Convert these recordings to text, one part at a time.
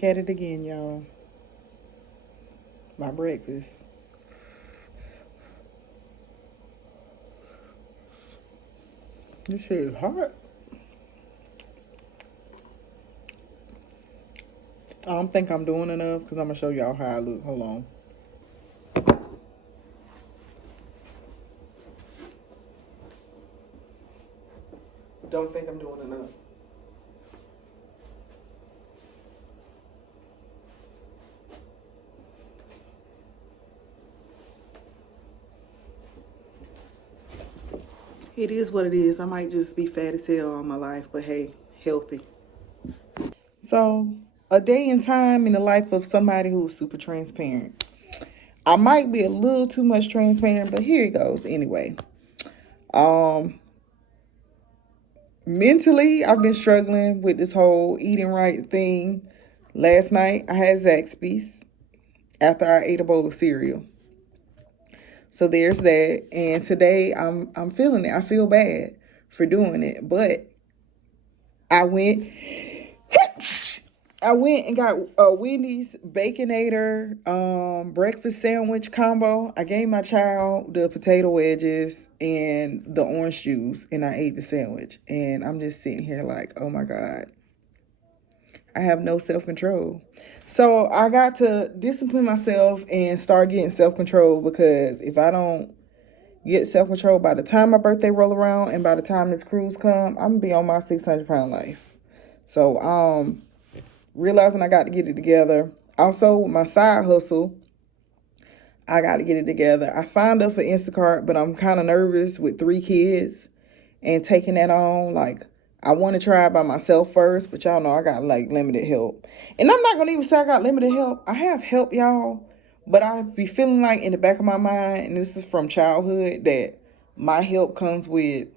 Back at it again, y'all. My breakfast. This shit is hot. I don't think I'm doing enough because I'm going to show y'all how I look. Hold on. Don't think I'm doing enough. It is what it is. I might just be fat as hell all my life, but hey, healthy. So, a day in time in the life of somebody who's super transparent. I might be a little too much transparent, but here it goes anyway. Mentally, I've been struggling with this whole eating right thing. Last night, I had Zaxby's after I ate a bowl of cereal. So there's that. And today, I'm feeling it. I feel bad for doing it, but I went I went and got a Wendy's Baconator breakfast sandwich combo. I gave my child the potato wedges and the orange juice, and I ate the sandwich. And I'm just sitting here like, oh my God, I have no self-control. So I got to discipline myself and start getting self-control, because if I don't get self-control by the time my birthday roll around and by the time this cruise come, I'm gonna be on my 600-pound life. So realizing I got to get it together. Also, with my side hustle, I got to get it together. I signed up for Instacart, but I'm kind of nervous with 3 kids and taking that on. Like, I want to try it by myself first, but y'all know I got like limited help. And I'm not going to even say I got limited help. I have help, y'all, but I be feeling like in the back of my mind, and this is from childhood, that my help comes with,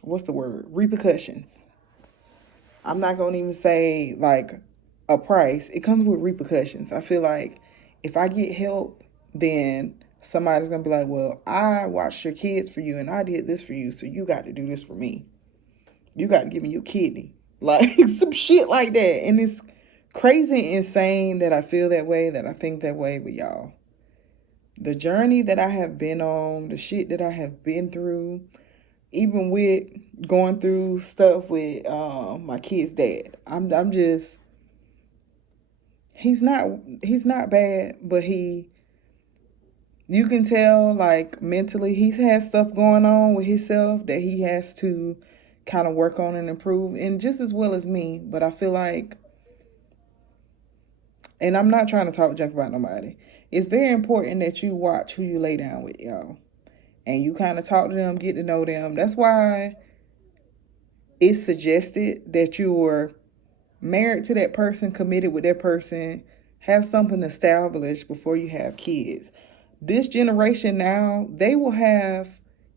what's the word? Repercussions. I'm not going to even say like a price. It comes with repercussions. I feel like if I get help, then somebody's going to be like, well, I watched your kids for you and I did this for you, so you got to do this for me. You got to give me your kidney. Like some shit like that. And it's crazy and insane that I feel that way, that I think that way. But y'all, the journey that I have been on, the shit that I have been through, even with going through stuff with my kid's dad, I'm just, he's not bad, but you can tell like mentally he's has stuff going on with himself that he has to kind of work on and improve, and just as well as me. But I feel like, and I'm not trying to talk junk about nobody, it's very important that you watch who you lay down with, y'all, and you kind of talk to them, get to know them. That's why it's suggested that you were married to that person, committed with that person, have something established before you have kids. This generation now, they will have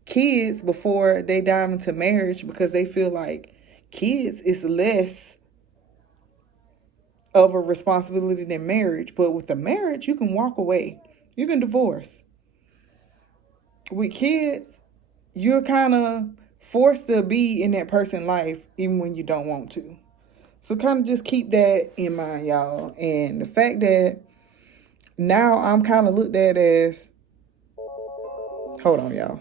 kids before they dive into marriage, because they feel like kids is less of a responsibility than marriage. But with a marriage, you can walk away. You can divorce. With kids, you're kind of forced to be in that person's life even when you don't want to. So kind of just keep that in mind, y'all. And the fact that now I'm kind of looked at as, hold on, y'all.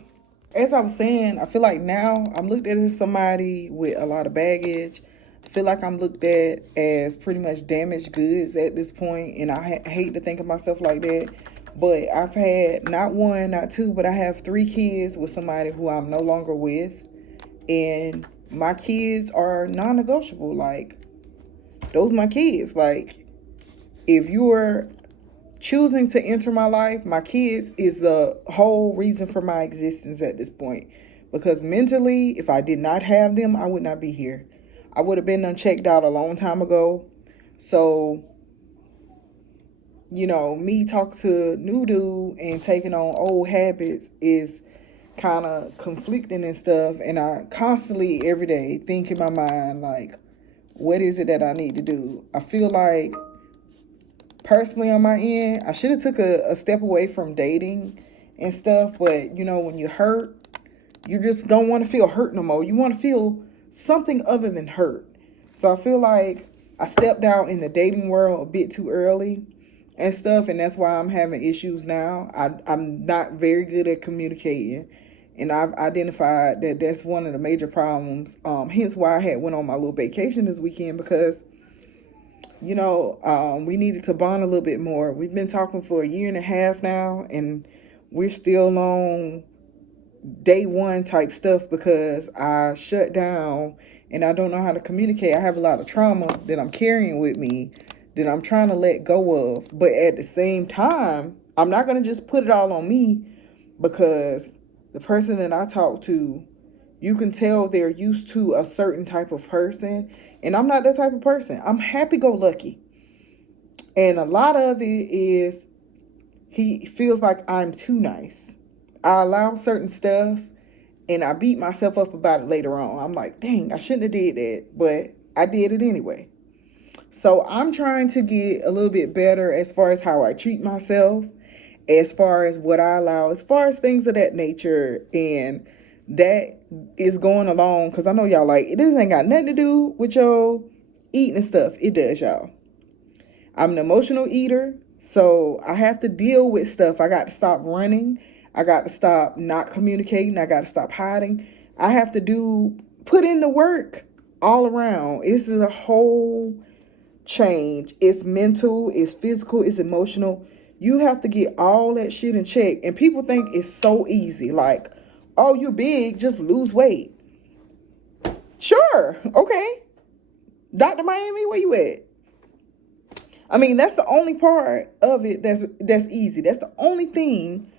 As I was saying, I feel like now I'm looked at as somebody with a lot of baggage. I feel like I'm looked at as pretty much damaged goods at this point, and I hate to think of myself like that. But I've had not one, not two, but I have 3 kids with somebody who I'm no longer with. And my kids are non-negotiable. Like, those my kids. Like, if you're choosing to enter my life, my kids is the whole reason for my existence at this point. Because mentally, if I did not have them, I would not be here. I would have been unchecked out a long time ago. So, me talking to new dude and taking on old habits is kind of conflicting and stuff. And I constantly, every day, think in my mind, like, what is it that I need to do? I feel like, personally on my end, I should have took a step away from dating and stuff. But, when you hurt, you just don't want to feel hurt no more. You want to feel something other than hurt. So I feel like I stepped out in the dating world a bit too early and stuff, and that's why I'm having issues now. I'm not very good at communicating, and I've identified that that's one of the major problems. Hence why I had went on my little vacation this weekend, because we needed to bond a little bit more. We've been talking for a year and a half now, and we're still on day one type stuff because I shut down and I don't know how to communicate. I have a lot of trauma that I'm carrying with me that I'm trying to let go of. But at the same time, I'm not going to just put it all on me, because the person that I talk to, you can tell they're used to a certain type of person. And I'm not that type of person. I'm happy-go-lucky. And a lot of it is he feels like I'm too nice. I allow certain stuff and I beat myself up about it later on. I'm like, dang, I shouldn't have did that, but I did it anyway. So I'm trying to get a little bit better as far as how I treat myself, as far as what I allow, as far as things of that nature. And that is going along, because I know y'all like, this ain't got nothing to do with your eating and stuff. It does, y'all. I'm an emotional eater, so I have to deal with stuff. I got to stop running. I got to stop not communicating. I got to stop hiding. I have to put in the work all around. This is a whole change. It's mental, it's physical, it's emotional. You have to get all that shit in check. And people think it's so easy. Like, oh, you're big, just lose weight. Sure, okay. Dr. Miami, where you at? I mean, that's the only part of it that's easy. That's the only thing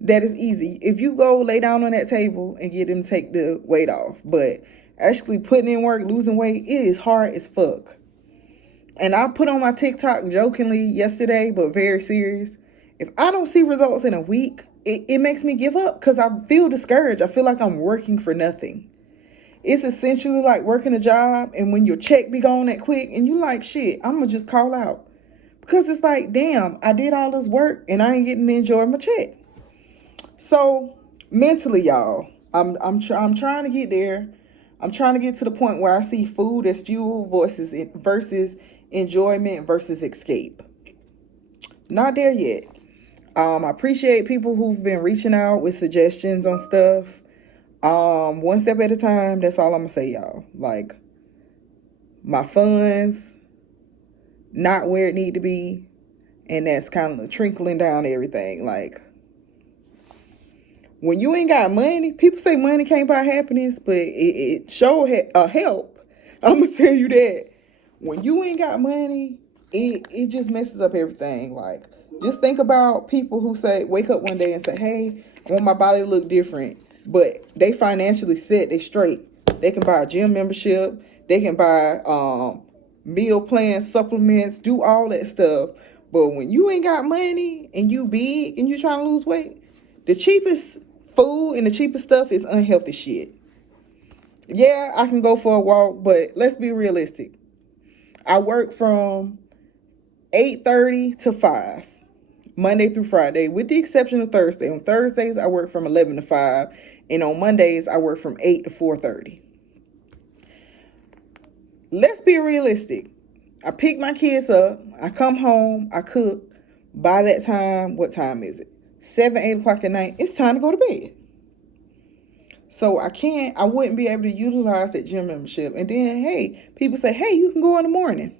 that is easy. If you go lay down on that table and get them to take the weight off. But actually putting in work, losing weight, it is hard as fuck. And I put on my TikTok jokingly yesterday, but very serious. If I don't see results in a week, it makes me give up, because I feel discouraged. I feel like I'm working for nothing. It's essentially like working a job, and when your check be gone that quick, and you like, shit, I'm going to just call out. Because it's like, damn, I did all this work, and I ain't getting to enjoy my check. So, mentally, y'all, I'm trying to get there. I'm trying to get to the point where I see food as fuel versus enjoyment versus escape. Not there yet. I appreciate people who've been reaching out with suggestions on stuff. One step at a time. That's all I'm gonna say, y'all. Like, my funds not where it need to be, and that's kind of trickling down everything. Like, when you ain't got money, people say money can't buy happiness, but it sure help. I'm gonna tell you that. When you ain't got money, it just messes up everything. Like, just think about people who wake up one day and say, hey, I want my body to look different. But they financially set, they straight. They can buy a gym membership. They can buy meal plans, supplements, do all that stuff. But when you ain't got money and you big and you trying to lose weight, the cheapest food and the cheapest stuff is unhealthy shit. Yeah, I can go for a walk, but let's be realistic. I work from 8:30 to 5, Monday through Friday, with the exception of Thursday. On Thursdays, I work from 11 to 5, and on Mondays, I work from 8 to 4:30. Let's be realistic. I pick my kids up, I come home, I cook. By that time, what time is it? 7, 8 o'clock at night, it's time to go to bed. So I wouldn't be able to utilize that gym membership. And then, hey, people say, hey, you can go in the morning.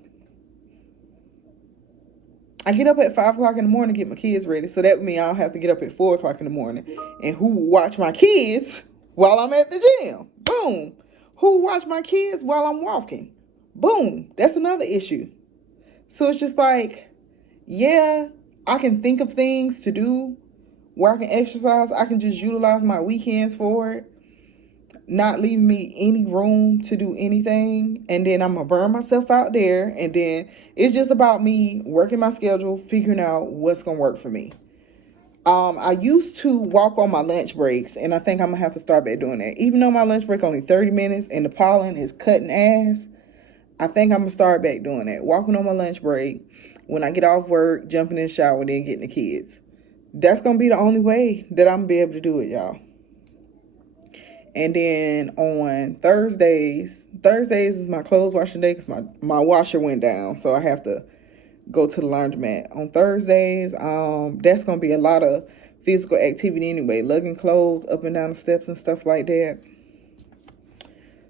I get up at 5 o'clock in the morning to get my kids ready. So that would mean I'll have to get up at 4 o'clock in the morning. And who will watch my kids while I'm at the gym? Boom. Who will watch my kids while I'm walking? Boom. That's another issue. So it's just like, yeah, I can think of things to do where I can exercise. I can just utilize my weekends for it, not leaving me any room to do anything. And then I'm going to burn myself out there. And then it's just about me working my schedule, figuring out what's going to work for me. I used to walk on my lunch breaks, and I think I'm going to have to start back doing that. Even though my lunch break only 30 minutes and the pollen is cutting ass, I think I'm going to start back doing that. Walking on my lunch break, when I get off work, jumping in the shower, then getting the kids. That's going to be the only way that I'm going to be able to do it, y'all. And then on Thursdays is my clothes washing day because my washer went down. So I have to go to the laundromat. On Thursdays, that's going to be a lot of physical activity anyway, lugging clothes up and down the steps and stuff like that.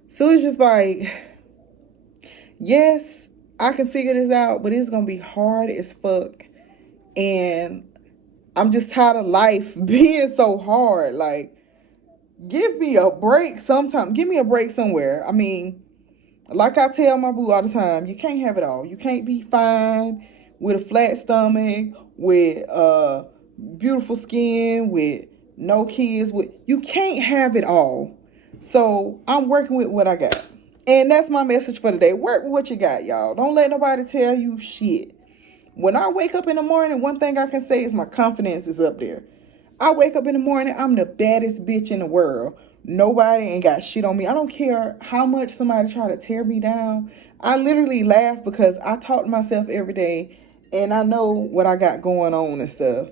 So it's just like, yes, I can figure this out, but it's going to be hard as fuck. And I'm just tired of life being so hard. Like, give me a break sometime. Give me a break somewhere. I mean, like I tell my boo all the time, you can't have it all. You can't be fine with a flat stomach, with beautiful skin, with no kids. You can't have it all. So I'm working with what I got. And that's my message for today. Work with what you got, y'all. Don't let nobody tell you shit. When I wake up in the morning, one thing I can say is my confidence is up there. I wake up in the morning, I'm the baddest bitch in the world. Nobody ain't got shit on me. I don't care how much somebody try to tear me down. I literally laugh because I talk to myself every day and I know what I got going on and stuff.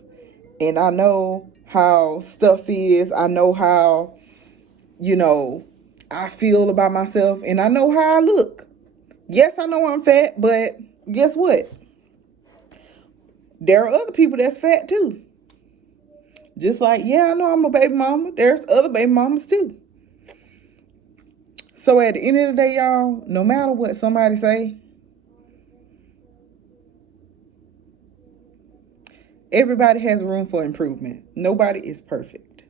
And I know how stuff is. I know how, I feel about myself and I know how I look. Yes, I know I'm fat, but guess what? There are other people that's fat too. Just like, yeah, I know I'm a baby mama. There's other baby mamas too. So at the end of the day, y'all, no matter what somebody say, everybody has room for improvement. Nobody is perfect.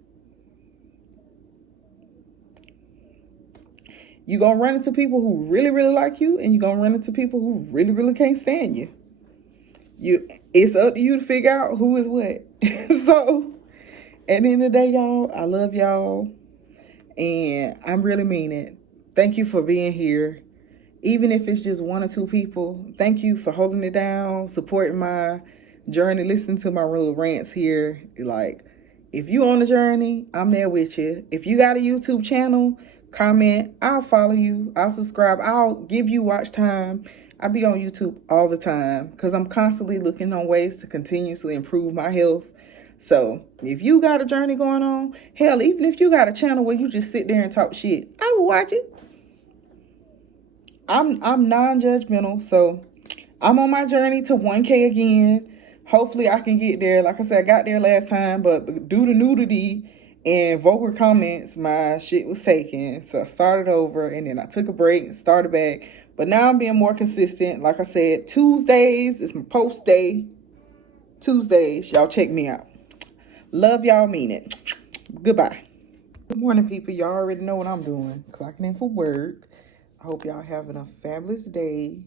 You're going to run into people who really, really like you, and you're going to run into people who really, really can't stand you. It's up to you to figure out who is what. So at the end of the day, y'all, I love y'all. And I really mean it. Thank you for being here. Even if it's just one or two people, thank you for holding it down, supporting my journey, listening to my little rants here. Like, if you on the journey, I'm there with you. If you got a YouTube channel, comment. I'll follow you. I'll subscribe. I'll give you watch time. I be on YouTube all the time because I'm constantly looking on ways to continuously improve my health. So if you got a journey going on, hell, even if you got a channel where you just sit there and talk shit, I will watch it. I'm non-judgmental, so I'm on my journey to 1K again. Hopefully I can get there. Like I said, I got there last time, but due to nudity and vulgar comments, my shit was taken. So I started over and then I took a break and started back. But now I'm being more consistent. Like I said, Tuesdays is my post day. Tuesdays, y'all check me out. Love y'all, mean it. Goodbye. Good morning, people. Y'all already know what I'm doing. Clocking in for work. I hope y'all having a fabulous day.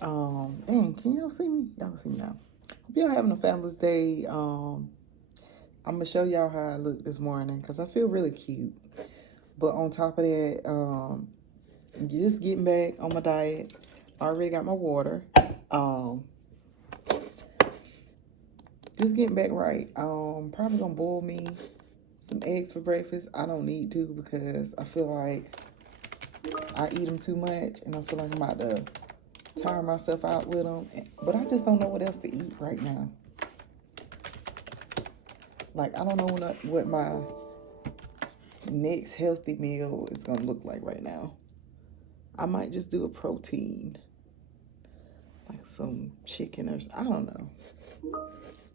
Dang, can y'all see me? Y'all can see me now. Hope y'all having a fabulous day. I'm gonna show y'all how I look this morning because I feel really cute. But on top of that, just getting back on my diet. I already got my water. Just getting back right. Probably gonna boil me some eggs for breakfast. I don't need to because I feel like I eat them too much and I feel like I'm about to tire myself out with them. But I just don't know what else to eat right now. Like, I don't know what my next healthy meal is gonna look like right now. I might just do a protein, like some chicken or I don't know.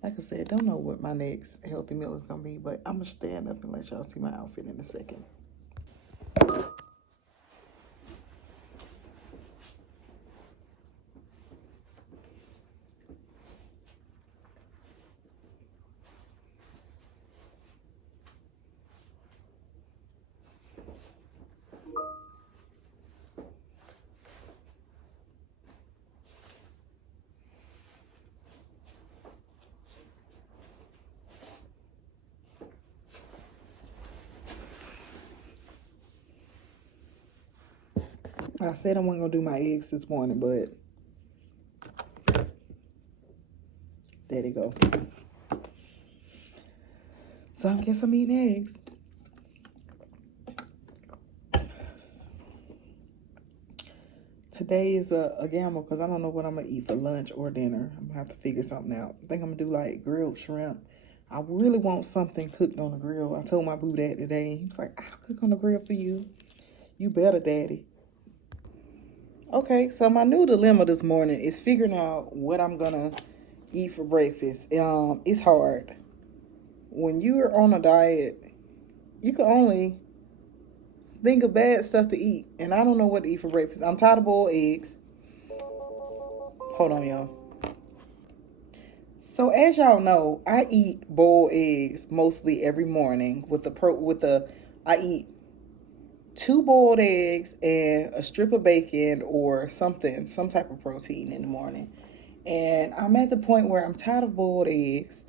Like I said, don't know what my next healthy meal is gonna be, but I'm gonna stand up and let y'all see my outfit in a second. I said I wasn't gonna do my eggs this morning, but there they go. So I guess I'm eating eggs. Today is a gamble because I don't know what I'm gonna eat for lunch or dinner. I'm gonna have to figure something out. I think I'm gonna do like grilled shrimp. I really want something cooked on the grill. I told my boo that today. He was like, I'll cook on the grill for you. You better, daddy. Okay, so my new dilemma this morning is figuring out what I'm gonna eat for breakfast. It's hard. When you're on a diet, you can only think of bad stuff to eat. And I don't know what to eat for breakfast. I'm tired of boiled eggs. Hold on, y'all. So as y'all know, I eat boiled eggs mostly every morning I eat 2 boiled eggs and a strip of bacon or something, some type of protein in the morning. And I'm at the point where I'm tired of boiled eggs.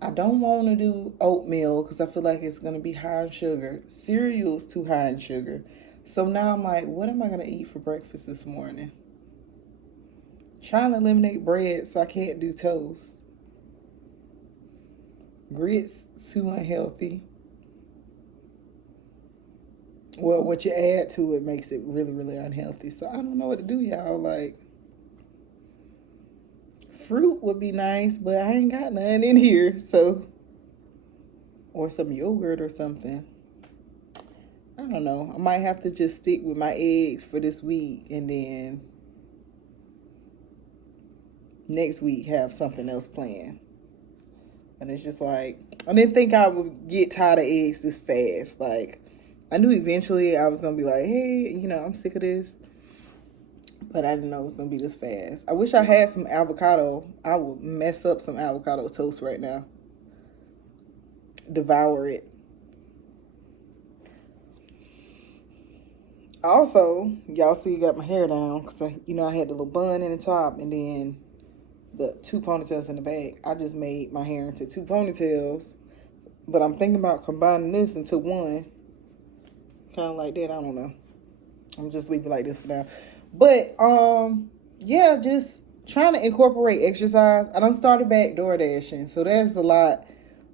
I don't want to do oatmeal because I feel like it's going to be high in sugar. Cereal is too high in sugar. So now I'm like, what am I going to eat for breakfast this morning? Trying to eliminate bread so I can't do toast. Grits, too unhealthy. Well, what you add to it makes it really, really unhealthy. So I don't know what to do, y'all. Like, fruit would be nice, but I ain't got none in here. So, or some yogurt or something. I don't know. I might have to just stick with my eggs for this week and then next week have something else planned. And it's just like, I didn't think I would get tired of eggs this fast. Like, I knew eventually I was going to be like, hey, I'm sick of this. But I didn't know it was going to be this fast. I wish I had some avocado. I would mess up some avocado toast right now. Devour it. Also, y'all see you got my hair down because I had the little bun in the top and then the 2 ponytails in the back. I just made my hair into 2 ponytails, but I'm thinking about combining this into one, kind of like that. I don't know. I'm just leave it like this for now. But yeah, just trying to incorporate exercise. I done started back door dashing, so that's a lot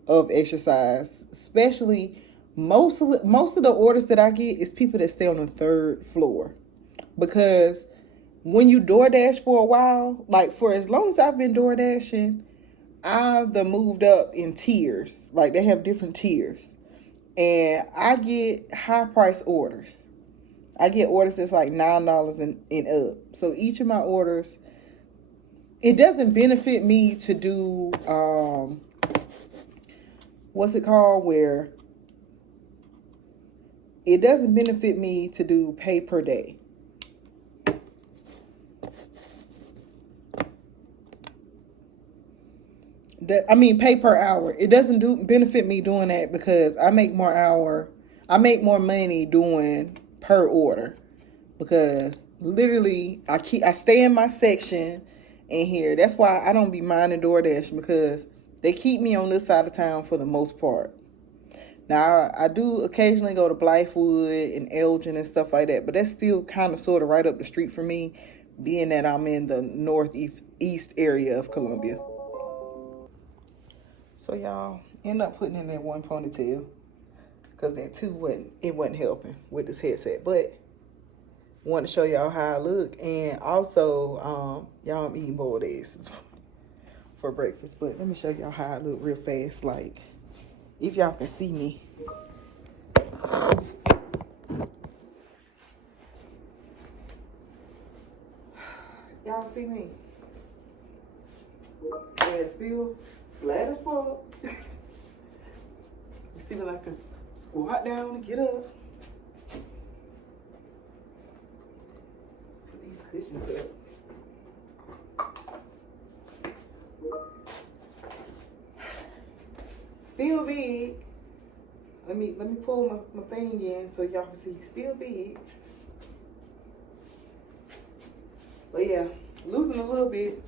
of exercise. Especially most of the orders that I get is people that stay on the 3rd floor, because when you DoorDash for a while, like for as long as I've been DoorDashing, I've moved up in tiers. Like they have different tiers. And I get high price orders. I get orders that's like $9 and up. So each of my orders, it doesn't benefit me to do, what's it called? Where it doesn't benefit me to do pay per day. Pay per hour. It doesn't benefit me doing that because I make more money doing per order, because literally I stay in my section in here. That's why I don't be minding DoorDash, because they keep me on this side of town for the most part. Now I do occasionally go to Blythewood and Elgin and stuff like that, but that's still kind of sort of right up the street for me, being that I'm in the northeast area of Columbia. So y'all end up putting in that 1 ponytail because that 2 wasn't helping with this headset. But want to show y'all how I look, and also y'all, I'm eating boiled eggs for breakfast. But let me show y'all how I look real fast, like if y'all can see me. Y'all see me? Yeah, it's still flat as fuck. You see that I can squat down and get up. Put these cushions up. Still big. Let me pull my thing in so y'all can see. Still big. But yeah, losing a little bit.